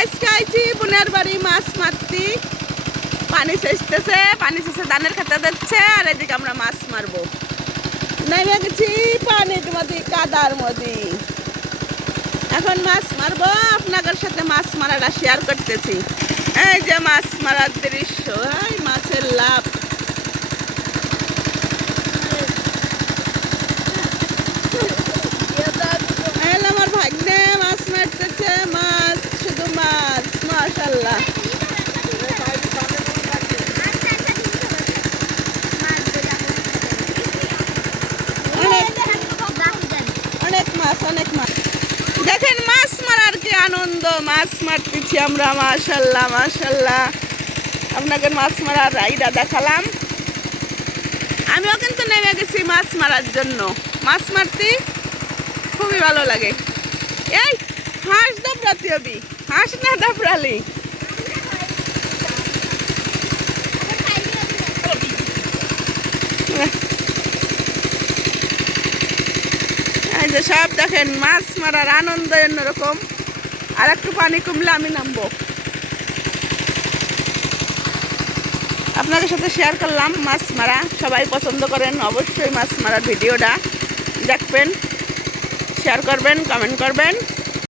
আজকে আইছি বোনের বাড়ি মাছ মারতে। পানি শেষতেছে, পানি শেষে ধানের খেতে দিচ্ছে, আর এদিকে আমরা মাছ মারবো। নেমে গেছি পানির মধ্যে, কাদার মধ্যে। এখন মাছ মারবো, আপনাদের সাথে মাছ মারাটা শেয়ার করতেছি। এই যে মাছ মারার দৃশ্য, এই মাছের লাভ। আমার ভাগ্নে মাছ মারতেছে, মাছ, শুধু মাছ, মাশাআল্লাহ। অনেক মাছ, অনেক মাছ। দেখেন মাছ মারার কি আনন্দ, মাছ মারতেছি আমরা, মাশাআল্লাহ মাশাআল্লাহ। আপনাকে মাছ মারার রাইডা দেখালাম। আমিও কিন্তু নেমে গেছি মাছ মারার জন্য। মাছ মারতে খুবই ভালো লাগে। এই হাঁস দাবড়াতে হবি, হাঁস না দাবড়ালি। এই যে সব দেখেন মাছ মারার আনন্দ অন্যরকম। আর একটু পানি কমলে আমি নামবো। আপনাদের সাথে শেয়ার করলাম মাছ মারা। সবাই পছন্দ করেন, অবশ্যই মাছ মারার ভিডিওটা দেখবেন, শেয়ার করবেন, কমেন্ট করবেন।